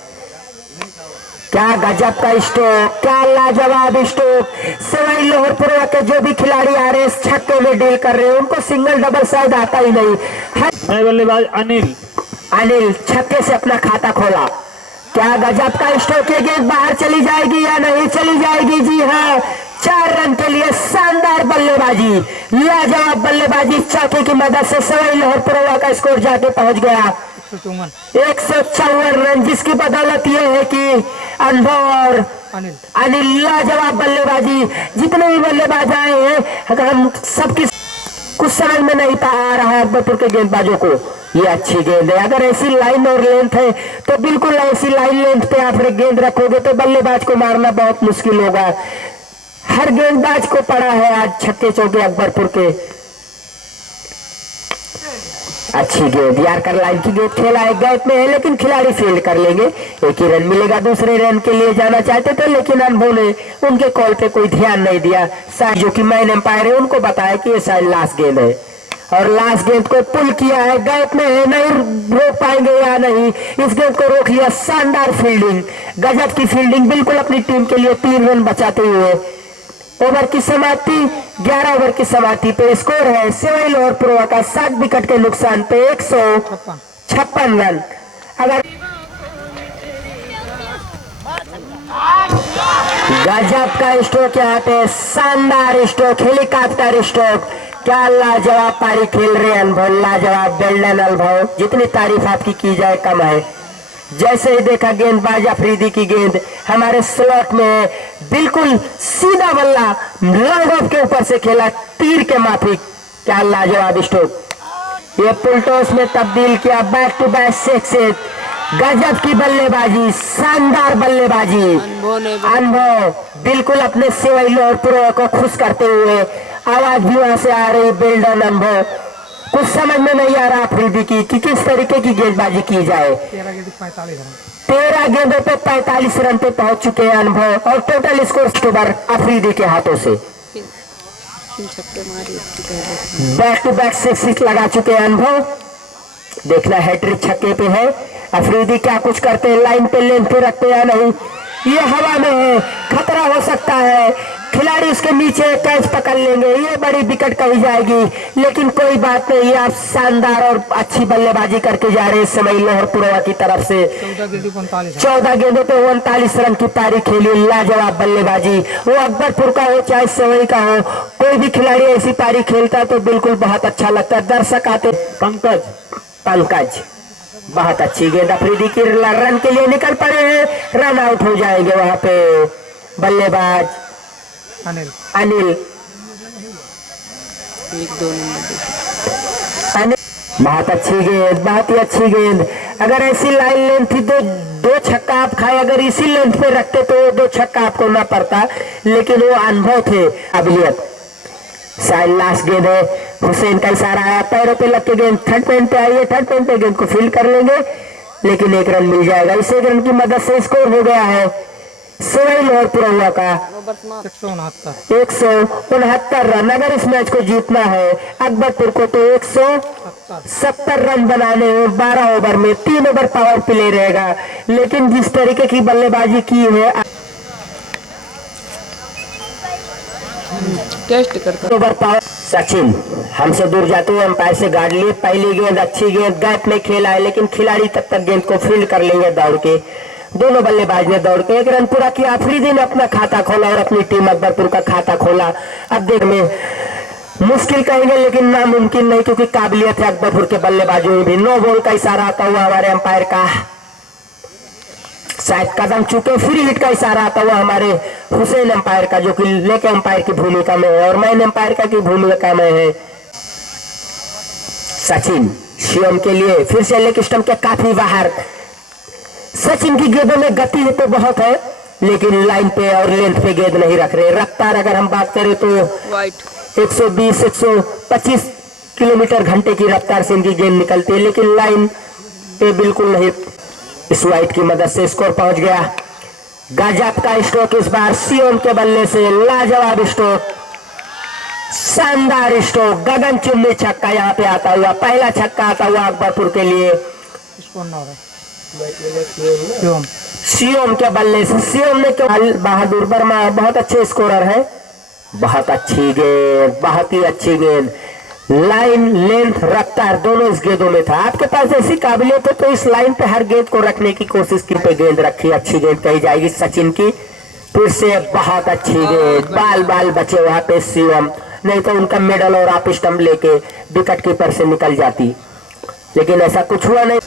क्या गजब का स्ट्रोक, क्या लाजवाब स्ट्रोक। सिवाई लोहरपुर के जो भी खिलाड़ी आ रहे हैं छक्के में डील कर रहे हैं, उनको सिंगल डबल शायद आता ही नहीं। बल्लेबाज अनिल छक्के से अपना खाता खोला। क्या गजब का स्ट्रोक, ये गेंद बाहर चली जाएगी या नहीं चली जाएगी? जी हाँ, 4 रन के लिए शानदार बल्लेबाजी, लाजवाब बल्लेबाजी। चौके की मदद से सिवाई लोहरपुर का स्कोर जाके पहुंच गया 154 रन, जिसकी बदौलत ये है कि अनुभव और अनिल लाजवाब बल्लेबाजी। जितने भी बल्लेबाज आए हैं अगर हम सबकी कुछ समझ में नहीं आ रहा है अकबरपुर के गेंदबाजों को। ये अच्छी गेंद है, अगर ऐसी लाइन और लेंथ है तो बिल्कुल ऐसी लाइन लेंथ पे आप गेंद रखोगे तो बल्लेबाज को मारना बहुत मुश्किल होगा। हर गेंदबाज को पड़ा है आज छक्के चौके अकबरपुर के। अच्छी गेंद, यारकर लाइन की गेंद खेला है, गैप में है लेकिन खिलाड़ी फील्ड कर लेंगे, 1 ही रन मिलेगा। दूसरे रन के लिए जाना चाहते थे लेकिन अनुभव ने उनके कॉल पे कोई ध्यान नहीं दिया। शायद जो कि मैन एम्पायर है उनको बताया कि ये शायद लास्ट गेंद है और लास्ट गेंद को पुल किया है, गैप में है, नहीं रोक पाएंगे या नहीं, इस गेंद को रोक लिया। शानदार फील्डिंग, गजब की फील्डिंग, बिल्कुल अपनी टीम के लिए 3 रन बचाते हुए ओवर की समाप्ति 11 ओवर की समाप्ति पे स्कोर है सिवाई लाहौर पुरवा का 7 विकेट के नुकसान पे 156 रन। अगर गजब का स्ट्रोक यहाँ पे, शानदार स्ट्रोक, हेलीकॉप्टर स्ट्रोक, क्या लाजवाब पारी खेल रहे हैं अनुभव, लाजवाब बेल्डन अनुभव, जितनी तारीफ आपकी की जाए कम है। जैसे ही देखा गेंदबाज अफरीदी की गेंद हमारे स्लॉट में बिल्कुल सीधा बल्ला लॉन्ग ऑफ के ऊपर से खेला, तीर के माफिक, क्या लाजवाब स्ट्रोक, ये पुलटोस में तब्दील किया, बैक टू बैक सिक्स, गजब की बल्लेबाजी, शानदार बल्लेबाजी, अनुभव बिल्कुल अपने सिवाई लाहौर पुरवा को खुश करते हुए, आवाज भी वहां से आ रही, बिल्डन अनुभव, कुछ समझ में नहीं आ रहा अफरीदी की कि किस तरीके की गेंदबाजी की जाए। 13 गेंदों पे 45 रन पे पहुंच चुके हैं अनुभव और टोटल स्कोर ओवर अफरीदी के हाथों से बैक टू बैक सिक्स लगा चुके हैं अनुभव। देखना हैट्रिक छक्के पे है, अफरीदी क्या कुछ करते हैं, लाइन पे लेंथ पे रखते हैं नहीं, ये हवा में है, खतरा हो सकता है, खिलाड़ी उसके नीचे कैच पकड़ लेंगे, ये बड़ी विकेट कही जाएगी, लेकिन कोई बात नहीं, आप शानदार और अच्छी बल्लेबाजी करके जा रहे हैं सिवाई लाहौर पुरवा की तरफ से। 14 गेंदों पे 39 रन की पारी खेली, लाजवाब बल्लेबाजी, वो अकबरपुर का हो चाहे सिवाई का हो, कोई भी खिलाड़ी ऐसी पारी खेलता है तो बिल्कुल बहुत अच्छा लगता है, दर्शक आते। पंकज बहुत अच्छी गेंद, अफरीदी की रन के लिए निकल पड़े हैं, रन आउट हो जाएंगे वहां पे बल्लेबाज अनिल। 1-2 अनिल बहुत अच्छी गेंद, बहुत ही अच्छी गेंद, अगर ऐसी लाइन लेंथ थी तो 2 छक्का आप खाए, अगर इसी लेंथ पे रखते तो 2 छक्का आपको ना पड़ता, लेकिन वो अनुभव थे, काबिलियत। शायद लास्ट गेंद है, हुसैन का इशारा आया, पैरों पे लग के गेंद थर्ड पैन पे आई है, थर्ड पैन पे गेंद को फील्ड कर लेंगे, लेकिन 1 रन मिल जाएगा, इस 1 रन की मदद से स्कोर हो गया है सिवाई लाहौर पुरवा का 169 रन। अगर इस मैच को जीतना है अकबरपुर को तो 170 रन बनाने हैं 12 ओवर में, 3 ओवर पावर प्ले रहेगा, लेकिन जिस तरीके की बल्लेबाजी की है टेस्ट करता ओवर पावर। सचिन हमसे दूर जाते हुए अंपायर से गार्ड लिए, पहली गेंद अच्छी गेंद, गैप में खेला है, लेकिन खिलाड़ी तब तक गेंद को फील्ड कर लेंगे दौड़ के, दोनों बल्लेबाज ने दौड़ के 1 रन पूरा किया, अफरीदी ने अपना खाता खोला और अपनी टीम अकबरपुर का खाता खोला। अब देख में मुश्किल कहेंगे लेकिन नामुमकिन नहीं, क्योंकि काबिलियत है अकबरपुर के बल्लेबाजों में भी। नो बॉल का इशारा आता हुआ हमारे अंपायर का, शायद कदम चुके, फ्री हिट का इशारा आता हुआ हमारे हुसैन अंपायर का, जो कि लेके अंपायर की भूमिका में है और मैन अंपायर का की भूमिका में है। सचिन शिवम के लिए फिर से लेग स्टंप के काफी बाहर, सचिन की गेंदों में गति है तो बहुत है, लेकिन लाइन पे और लेंथ पे गेंद नहीं रख रहे। रफ्तार अगर हम बात करें तो 120-125 किलोमीटर घंटे की रफ्तार से इनकी गेंद निकलती है, लेकिन लाइन पे बिल्कुल नहीं। इस वाइट की मदद से स्कोर पहुंच गया। गजब का स्ट्रोक इस बार सियोम के बल्ले से, लाजवाब स्ट्रोक, शानदार स्ट्रोक, गगन चुम्बी छक्का यहाँ पे आता हुआ, पहला छक्का आता हुआ अकबरपुर के लिए सियोम के बल्ले से। सियोम ने क्यों, बहादुर वर्मा बहुत अच्छे स्कोरर है, बहुत अच्छी गेंद, बहुत ही अच्छी गेंद, लाइन लेंथ रफ्तार दोनों इस गेंदों में था। आपके पास ऐसी काबिलियत है तो इस लाइन पे हर गेंद को रखने की कोशिश की, पे गेंद रखी, अच्छी गेंद कही जाएगी सचिन की, फिर से बहुत अच्छी गेंद, बाल बाल बचे वहां पे सियोम, नहीं तो उनका मेडल और आप स्टंप लेके विकेट कीपर से निकल जाती, लेकिन ऐसा कुछ हुआ नहीं।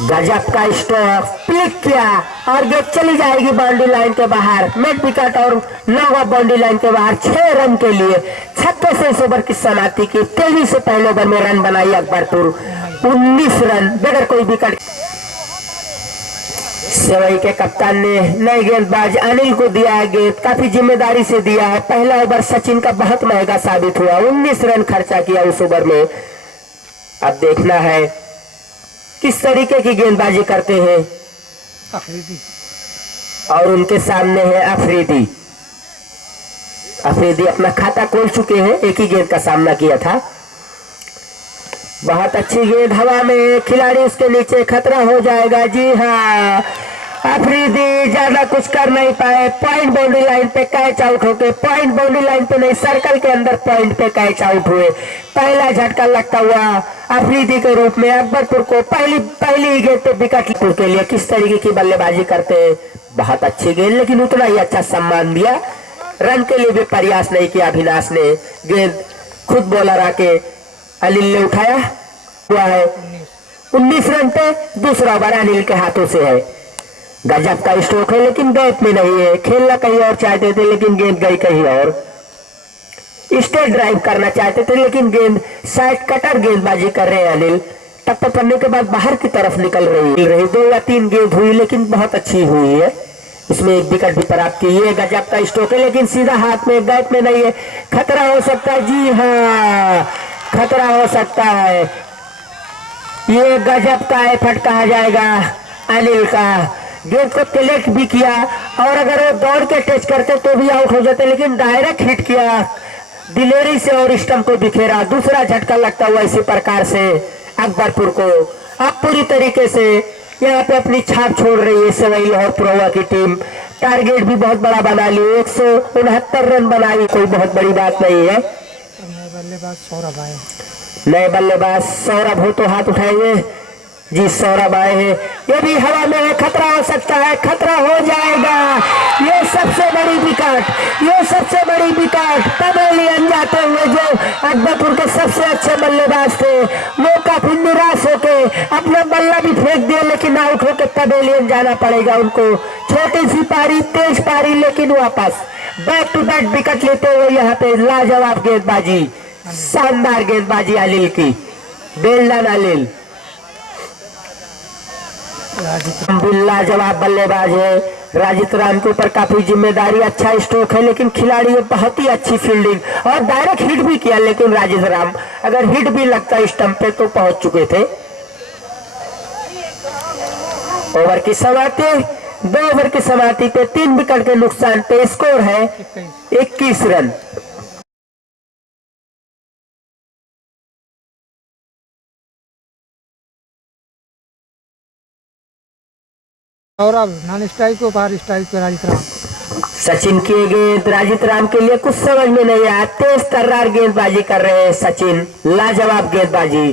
गजब का स्ट्रोक, क्लिक किया और गेंद चली जाएगी बाउंड्री लाइन के बाहर, मिड विकेट और 9 बाउंड्री लाइन के बाहर। 6 रन के लिए छक्के से इस ओवर की समाप्ति की, तेजी से पहले ओवर में रन बनाई अकबरपुर, 19 रन बगैर कोई विकेट। सिवाई के कप्तान ने नए गेंदबाज अनिल को दिया है गेंद, काफी जिम्मेदारी से दिया है। पहला ओवर सचिन का बहुत महंगा साबित हुआ, 19 रन खर्चा किया उस ओवर में। अब देखना है किस तरीके की गेंदबाजी करते हैं अफरीदी, और उनके सामने है अफरीदी। अफरीदी अपना खाता खोल चुके हैं, एक ही गेंद का सामना किया था। बहुत अच्छी गेंद हवा में, खिलाड़ी उसके नीचे, खतरा हो जाएगा। जी हाँ, अफरीदी ज्यादा कुछ कर नहीं पाए, पॉइंट बाउंड्री लाइन पे कैच आउट होके, पॉइंट बाउंड्री लाइन पे नहीं सर्कल के अंदर पॉइंट पे कैच आउट हुए। पहला झटका लगता हुआ अफरीदी के रूप में अकबरपुर को पहली गेंद पे विकेट के लिए किस तरीके की बल्लेबाजी करते हैं। बहुत अच्छी गेंद, लेकिन उतना ही अच्छा सम्मान दिया। रन के लिए भी प्रयास नहीं किया अविनाश ने। गेंद खुद बॉलर आके अनिल ने उठाया हुआ है। 19 रन पे दूसरा ओवर अनिल के हाथों से है। गजब का स्ट्रोक है, लेकिन गैप में नहीं है। खेलना कहीं और चाहते थे, लेकिन गेंद गई कहीं और। स्टेट ड्राइव करना चाहते थे, लेकिन गेंद साइड कटर गेंदबाजी कर रहे हैं अनिल। टप्पा पड़ने के बाद बाहर की तरफ निकल रही 2 या 3 गेंद हुई, लेकिन बहुत अच्छी हुई है। इसमें एक विकेट भी प्राप्त की है। गजब का स्ट्रोक है, लेकिन सीधा हाथ में, गैप में नहीं है। खतरा हो सकता है, जी हाँ खतरा हो सकता है। ये गजब का एफर्ट कहा जाएगा अनिल का। गेंद को कलेक्ट भी किया, और अगर वो दौड़ के टच करते तो भी आउट हो जाते, लेकिन डायरेक्ट हिट किया दिलेरी से और स्टंप को बिखेरा। दूसरा झटका लगता हुआ इसी प्रकार से अकबरपुर को। अब पूरी तरीके से यहाँ पे अपनी छाप छोड़ रही है सवाई लाहौर पुरवा की टीम। टारगेट भी बहुत बड़ा बना ली, 169 रन बनाई, कोई बहुत बड़ी बात नहीं है। नए बल्लेबाज सौरभ हो तो हाथ उठाएंगे जी। सौरभ आए हैं, ये भी हवा में है। खतरा हो सकता है, खतरा हो जाएगा। ये सबसे बड़ी विकेट, ये सबसे बड़ी विकेट। पवेलियन जाते हुए जो अकबरपुर के सबसे अच्छे बल्लेबाज थे, वो काफी निराश होके अपना बल्ला भी फेंक दिया, लेकिन आउट होके पवेलियन जाना पड़ेगा उनको। छोटी सी पारी, तेज पारी, लेकिन वापस बैक टू बैक विकेट लेते हुए यहाँ पे लाजवाब गेंदबाजी, शानदार गेंदबाजी अनिल की। बेलडन अनिल लाजवाब बल्लेबाज है। राजित राम के ऊपर काफी जिम्मेदारी, अच्छा स्ट्रोक है, लेकिन खिलाड़ी है बहुत ही अच्छी फील्डिंग, और डायरेक्ट हिट भी किया। लेकिन राजित राम अगर हिट भी लगता स्टंप पे तो पहुंच चुके थे। ओवर की समाप्ति, 2 ओवर की समाप्ति पे 3 विकेट के नुकसान पे स्कोर है 21 रन। और अब नॉन स्ट्राइक को बाहर स्ट्राइक पे राजित राम। सचिन की गेंद राजित राम के लिए कुछ समझ में नहीं आया। तेज तर्रार गेंदबाजी कर रहे हैं सचिन, लाजवाब गेंदबाजी।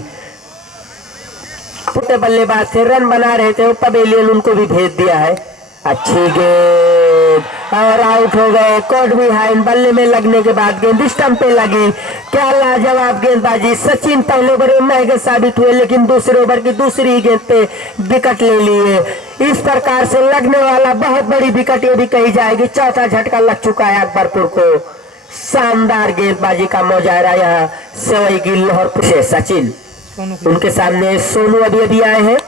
पुटे बल्लेबाज थे, रन बना रहे थे, पवेलियन उनको भी भेज दिया है। अच्छी गेंद और आउट हो गए। कोर्ट बिहाइंड, बल्ले में लगने के बाद गेंद स्टंप पे लगी। क्या लाजवाब गेंदबाजी। सचिन पहले ओवर में महंगे साबित हुए, लेकिन दूसरे ओवर की दूसरी गेंद पे विकेट ले लिए। इस प्रकार से लगने वाला बहुत बड़ी विकेट ये भी कही जाएगी। चौथा झटका लग चुका है अकबरपुर को। शानदार गेंदबाजी का मुजाहरा यहाँ सवाई गिल लाहौर से सचिन, उनके सामने सोनू अभी आए हैं।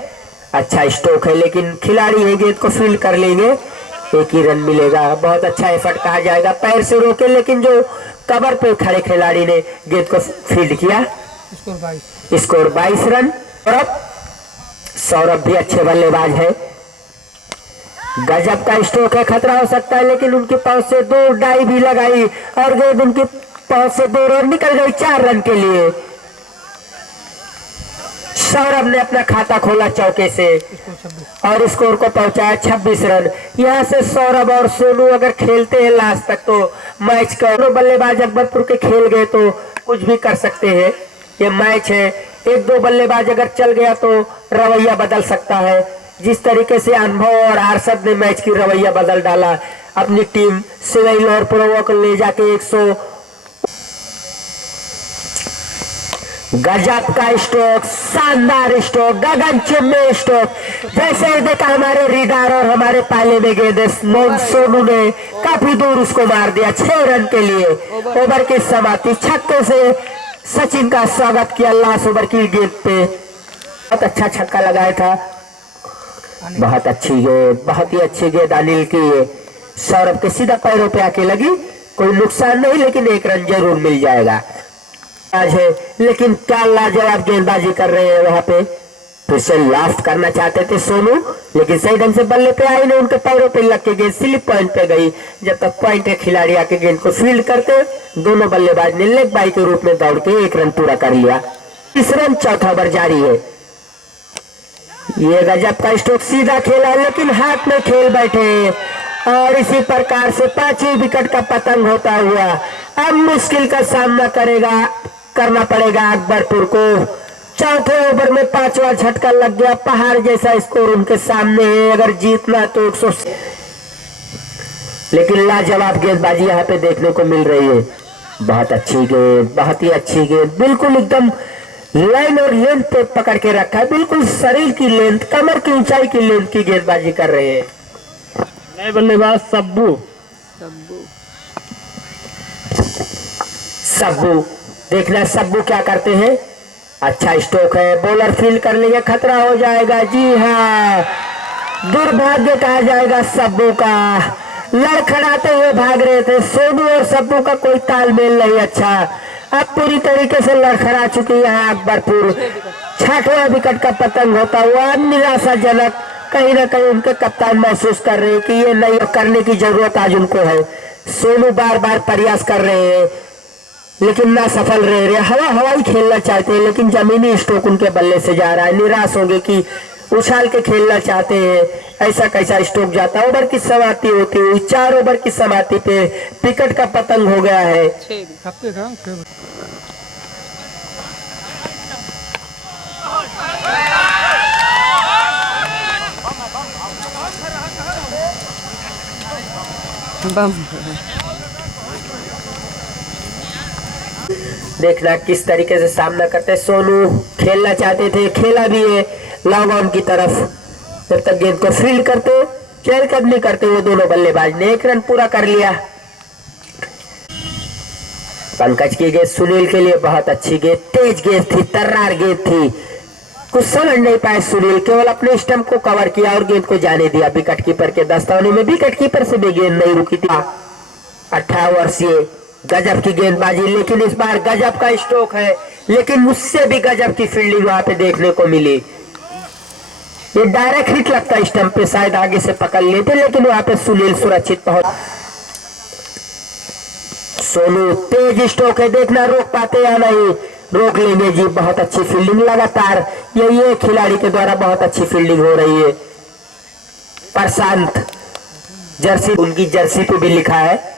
अच्छा स्ट्रोक है, लेकिन खिलाड़ी है, गेंद को फील्ड कर लेंगे, 1 ही रन मिलेगा। बहुत अच्छा एफर्ट कहा जाएगा। पैर से रोके, लेकिन जो कवर पे खड़े खिलाड़ी ने गेंद को फील्ड किया। Score 22 run. सौरभ भी अच्छे बल्लेबाज है। गजब का स्ट्रोक है, खतरा हो सकता है, लेकिन उनके पास से 2 डाई भी लगाई और गेंद उनके पास से 2 रन निकल गई 4 रन के लिए। सौरभ ने अपना खाता खोला चौके से और स्कोर को पहुंचाया 26 रन। यहां से सौरभ और सोनू अगर खेलते हैं लास्ट तक तो मैच का, बल्लेबाज अकबरपुर के खेल गए तो कुछ भी कर सकते हैं। ये मैच है, 1-2 बल्लेबाज अगर चल गया तो रवैया बदल सकता है। जिस तरीके से अनुभव और आरसद ने मैच की रवैया बदल डाला, अपनी टीम सवाई लाहौर पुरवा को ले जाके 100। गजब का स्ट्रोक, शानदार स्ट्रोक, गगनचुंबी स्ट्रोक। जैसे ही देखा हमारे रीडर और हमारे पाले में गेंद सोनू ने काफी दूर उसको मार दिया 6 रन के लिए। ओवर की समाप्ति, छक्के से सचिन का स्वागत किया लास्ट ओवर की गेंद पे। बहुत अच्छा छक्का लगाया था, बहुत अच्छी गेंद, बहुत ही अच्छी गेंद अनिल की। सौरभ के सीधा पैरों पे आके लगी, कोई नुकसान नहीं, लेकिन 1 रन जरूर मिल जाएगा। है, लेकिन क्या लाजवाब गेंदबाजी कर रहे हैं वहां पे। फिर से लास्ट करना चाहते थे सोनू, लेकिन सही ढंग से बल्ले पे आई नहीं, उनके पैरों पे लग के गेंद स्लिप पॉइंट पे गई। जब तक पॉइंट के खिलाड़ी आके गेंद को फील्ड करते, दोनों बल्लेबाज ने लेग बाई के रूप में दौड़ के 1 रन पूरा कर लिया। 30 रन, चौथा ओवर जारी है। ये गजब का स्ट्रोक, सीधा खेला लेकिन हाथ में खेल बैठे और इसी प्रकार से 5वीं विकेट का पतंग होता हुआ अब मुश्किल का सामना करना पड़ेगा अकबरपुर को। चौथे ओवर में 5वां झटका लग गया, पहाड़ जैसा स्कोर उनके सामने है। अगर जीतना तो 100, लेकिन लाजवाब गेंदबाजी यहाँ पे देखने को मिल रही है। बहुत अच्छी गेंद, बहुत ही अच्छी गेंद, बिल्कुल एकदम लाइन और लेंथ पे पकड़ के रखा है, बिल्कुल शरीर की लेंथ, कमर की ऊंचाई की लेंथ की गेंदबाजी कर रहे हैं। नए बल्लेबाज सब्बू सब्बू, देखना सब्बू क्या करते हैं। अच्छा स्ट्रोक है, बॉलर फील कर लेंगे, खतरा हो जाएगा। जी हाँ, दुर्भाग्य कहा जाएगा सब्बू का। लड़खड़ाते हुए भाग रहे थे, सोनू और सब्बू का कोई तालमेल नहीं अच्छा। अब पूरी तरीके से लड़खड़ा चुकी है अकबरपुर। 6वां विकेट का पतंग होता हुआ निराशाजनक, कहीं ना कहीं उनके कप्तान महसूस कर रहे हैं कि ये नहीं करने की जरूरत आज उनको है। सोनू बार बार प्रयास कर रहे हैं लेकिन ना सफल रह रहे। हवाई खेलना चाहते हैं लेकिन जमीनी स्ट्रोक उनके बल्ले से जा रहा है। निराश होंगे कि उछाल के खेलना चाहते हैं, ऐसा कैसा स्ट्रोक जाता है। ओवर की समाप्ति होती हुई 4 ओवर की समाप्ति पे विकेट का पतंग हो गया है। देखना किस तरीके से सामना करते हैं। सोनू खेलना चाहते थे, खेला भी है लॉन्ग ऑन की तरफ। जब तक गेंद को फील्ड करते, चहलकदमी करते हुए दोनों बल्लेबाज ने 1 रन पूरा कर लिया। पंकज की गेंद सुनील के लिए बहुत अच्छी गेंद, तेज गेंद थी, तर्रार गेंद थी। कुछ समझ नहीं पाए सुनील, केवल अपने स्टंप को कवर किया और गेंद को जाने दिया। विकेट कीपर के दस्ताने में विकेट कीपर से भी गेंद नहीं रुकी थी। 18 वर्षीय गजब की गेंदबाजी, लेकिन इस बार गजब का स्ट्रोक है, लेकिन उससे भी गजब की फील्डिंग वहां पे देखने को मिली। ये डायरेक्ट हिट लगता है स्टंप पे, शायद आगे से पकड़ लेते, लेकिन वहां पे सुनील सुरक्षित पहुंच। सोनू तेज स्ट्रोक है, देखना रोक पाते या नहीं। रोक लेंगे जी, बहुत अच्छी फील्डिंग लगातार ये खिलाड़ी के द्वारा बहुत अच्छी फील्डिंग हो रही है। प्रशांत जर्सी, उनकी जर्सी पे भी लिखा है।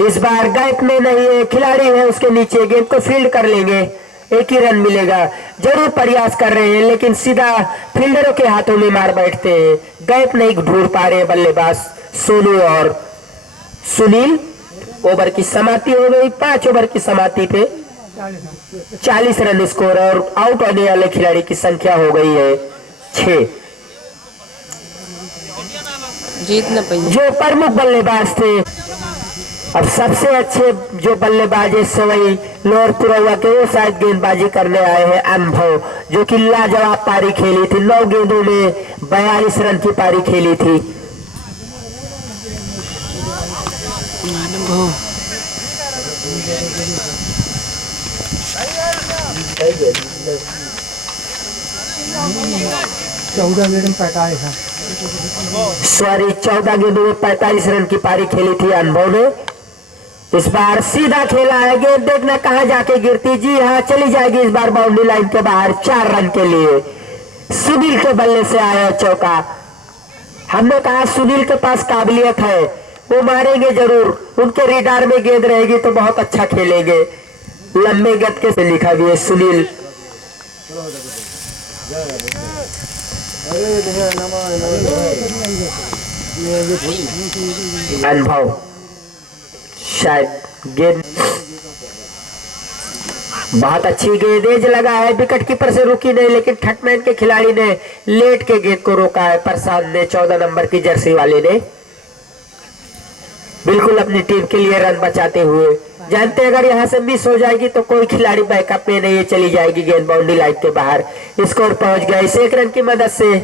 इस बार गैप में नहीं है, खिलाड़ी है उसके नीचे, गेंद को फील्ड कर लेंगे, 1 ही रन मिलेगा। जरूर प्रयास कर रहे हैं लेकिन सीधा फील्डरों के हाथों में मार बैठते हैं। गैप नहीं ढूंढ पा रहे बल्लेबाज सोनू और सुनील। ओवर की समाप्ति हो गई। 5 ओवर की समाप्ति पे 40 रन स्कोर और आउट होने वाले खिलाड़ी की संख्या हो गई है 6। जीतना पाइए जो प्रमुख बल्लेबाज थे, अब सबसे अच्छे जो बल्लेबाज है सवई लोअर पुरवा के, वो शायद गेंदबाजी करने आए हैं। अनुभव, जो कि लाजवाब पारी खेली थी, 9 गेंदों में 42 रन की पारी खेली थी। अनुभव 14 गेंद में 45 है। सॉरी, 14 गेंदों में 45 रन की पारी खेली थी अनुभव ने। इस बार सीधा खेला है, गेंद देखना कहां जाके गिरती। जी हाँ, चली जाएगी इस बार बाउंड्री लाइन के बाहर। 4 रन के लिए सुनील के बल्ले से आया चौका। हमने कहा सुनील के पास काबिलियत है, वो मारेंगे जरूर। उनके रिडार में गेंद रहेगी तो बहुत अच्छा खेलेंगे। लंबे गत के से लिखा भी है सुनील। अनुभव शायद गेंद बहुत अच्छी गेंद लगा है, विकेट कीपर से रुकी नहीं, लेकिन ठटमैन के खिलाड़ी ने लेट के गेंद को रोका है। प्रसाद ने 14 नंबर की जर्सी वाले ने बिल्कुल अपनी टीम के लिए रन बचाते हुए। जानते अगर यहाँ से मिस हो जाएगी तो कोई खिलाड़ी बैकअप में नहीं, चली जाएगी गेंद बाउंड्री लाइन के बाहर। स्कोर पहुंच गया इस 1 रन की मदद से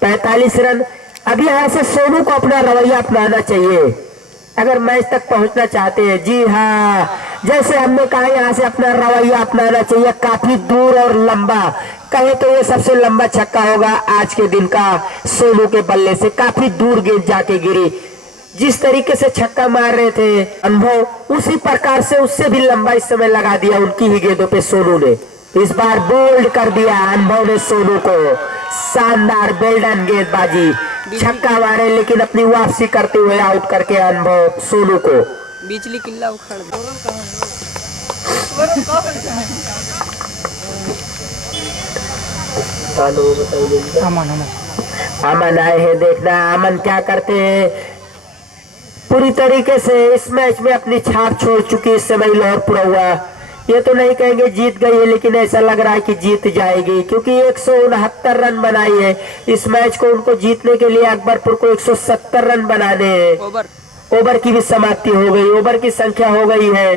45 रन। अब यहाँ से सोनू को अपना रवैया अपनाना चाहिए अगर मैच तक पहुंचना चाहते हैं। जी हाँ, जैसे हमने कहा यहाँ से अपना रवैया अपनाना चाहिए, काफी दूर और लंबा। कहे तो ये सबसे लंबा छक्का होगा आज के दिन का सोनू के बल्ले से। काफी दूर गेंद जाके गिरी, जिस तरीके से छक्का मार रहे थे अनुभव, उसी प्रकार से उससे भी लंबा इस समय लगा दिया उनकी ही गेंदों पे सोनू ने। इस बार बोल्ड कर दिया अनुभव ने सोनू को। शानदार बेल्डन गेंदबाजी, छक्का मारे लेकिन अपनी वापसी करते हुए आउट करके अनुभव सोनू को। बिजली किल्ला उखाड़ दे। अमन अमन अमन आए हैं, देखना अमन क्या करते हैं। पूरी तरीके से इस मैच में अपनी छाप छोड़ चुकी इस समय लाहौर पूरा हुआ। ये तो नहीं कहेंगे जीत गई है, लेकिन ऐसा लग रहा है कि जीत जाएगी, क्योंकि 169 रन बनाई है इस मैच को। उनको जीतने के लिए अकबरपुर को 170 रन बनाने हैं। ओवर की भी समाप्ति हो गई, ओवर की संख्या हो गई है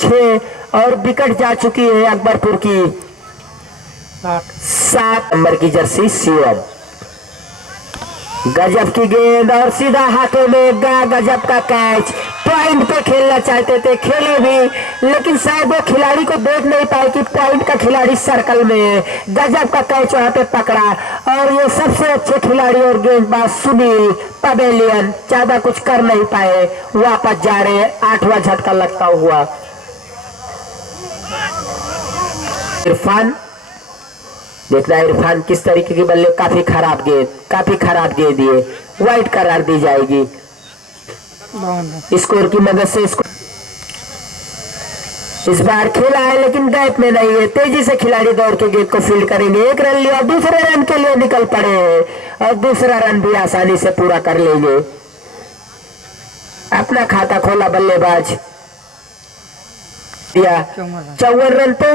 6 और विकेट जा चुकी है अकबरपुर की 7 नंबर की जर्सी शिवम। गजब की गेंद और सीधा हाथों में गजब का कैच। पॉइंट पे खेलना चाहते थे, खेले भी, लेकिन शायद वो खिलाड़ी को देख नहीं पाए कि पॉइंट का खिलाड़ी सर्कल में है। गजब का कैच वहां पे पकड़ा और ये सबसे अच्छे खिलाड़ी और गेंदबाज सुनील पवेलियन ज्यादा कुछ कर नहीं पाए, वापस जा रहे हैं 8वां झटका लगता हुआ। इरफान, देखना इरफान किस तरीके की बल्ले, काफी खराब गेंद दिए, वाइट करार दी जाएगी। स्कोर की मदद से इसको इस बार खेला है लेकिन गैप में नहीं है। तेजी से खिलाड़ी दौड़ के गेंद को फील्ड करेंगे। 1 रन लिया, दूसरे रन के लिए निकल पड़े हैं और दूसरा रन भी आसानी से पूरा कर लेंगे। अपना खाता खोला बल्लेबाज, दिया 54 रन पे,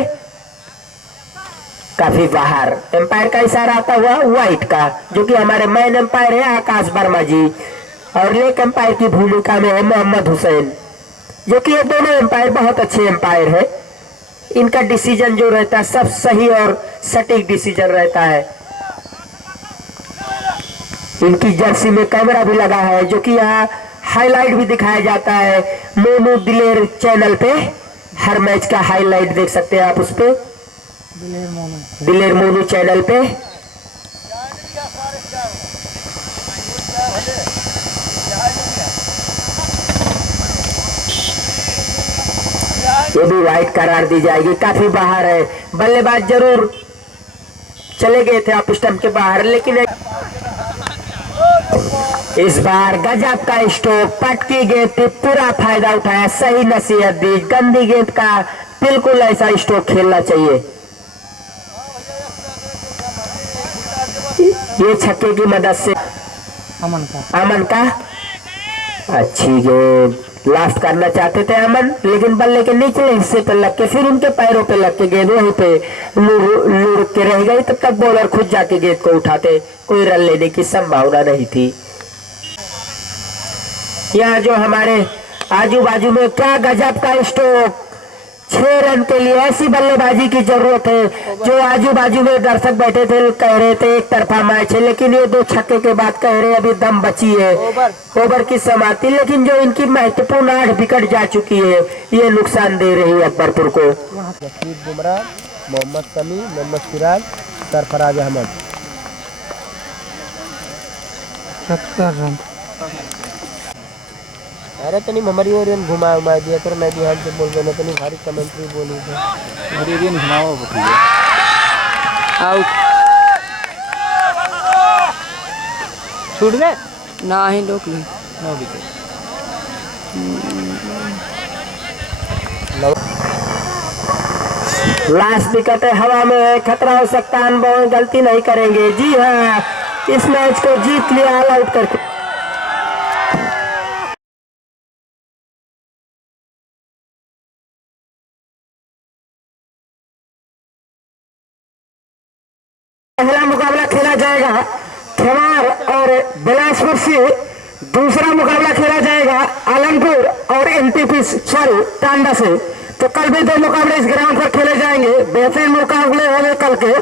काफी बाहर। एम्पायर का इशारा आता हुआ व्हाइट का, जो कि हमारे मैन एम्पायर है आकाश वर्मा जी, और लेग एम्पायर की भूमिका में है मोहम्मद हुसैन, जो कि ये दोनों एम्पायर बहुत अच्छे एम्पायर है। इनका डिसीजन जो रहता है सब सही और सटीक डिसीजन रहता है। इनकी जर्सी में कैमरा भी लगा है, जो कि यहाँ हाईलाइट भी दिखाया जाता है। मोनू दिलेर चैनल पे हर मैच का हाईलाइट देख सकते हैं आप, उस पे दिलेर मोनू चैनल पे। ये भी वाइट करार दी जाएगी, काफी बाहर है। बल्लेबाज जरूर चले गए थे आप स्टंप के बाहर, लेकिन इस बार गजब का स्ट्रोक, पटकी गेंद पे पूरा फायदा उठाया, सही नसीहत दी। गंदी गेंद का बिल्कुल ऐसा स्ट्रोक खेलना चाहिए। ये छक्के की मदद से अमन का अच्छी गेंद, लास्ट करना चाहते थे अमन, लेकिन बल्ले के निचले हिस्से पे लग के फिर उनके पैरों पे लग के गेंद वहीं पे लुढ़क के रह गई। तब तक बॉलर खुद जाके गेंद को उठाते, कोई रन लेने की संभावना नहीं थी। यहाँ जो हमारे आजू बाजू में क्या गजब का स्ट्रोक, 6 रन के लिए ऐसी बल्लेबाजी की जरूरत है। जो आजू बाजू में दर्शक बैठे थे कह रहे थे एक तरफा मैच है, लेकिन ये 2 छक्के के बाद कह रहे अभी दम बची है, ओवर की समाप्ति। लेकिन जो इनकी महत्वपूर्ण 8 विकेट जा चुकी है, ये नुकसान दे रही है अकबरपुर को। जसप्रीत बुमराह, मोहम्मद शमी, मोहम्मद सिराज, सरफराज अहमद। 70 रन। अरे तनी हमारी ओरियन घुमा दिया कर, मैं बिहार से बोल रहा तनी भारी कमेंट्री बोली थी। ओरियन घुमाओ आउट। छूट गए ना ही लोग नहीं। 9 विकेट। लास्ट विकेट है, हवा में है, खतरा हो सकता है, अनुभव गलती नहीं करेंगे। जी हाँ, इस मैच को जीत लिया ऑल आउट करके। पहला मुकाबला खेला जाएगा खेवार और बिलासपुर से, दूसरा मुकाबला खेला जाएगा आलमपुर और एनटीपी सॉरी टांडा से। तो कल भी 2 मुकाबले इस ग्राउंड पर खेले जाएंगे, बेहतरीन मुकाबले होंगे कल के।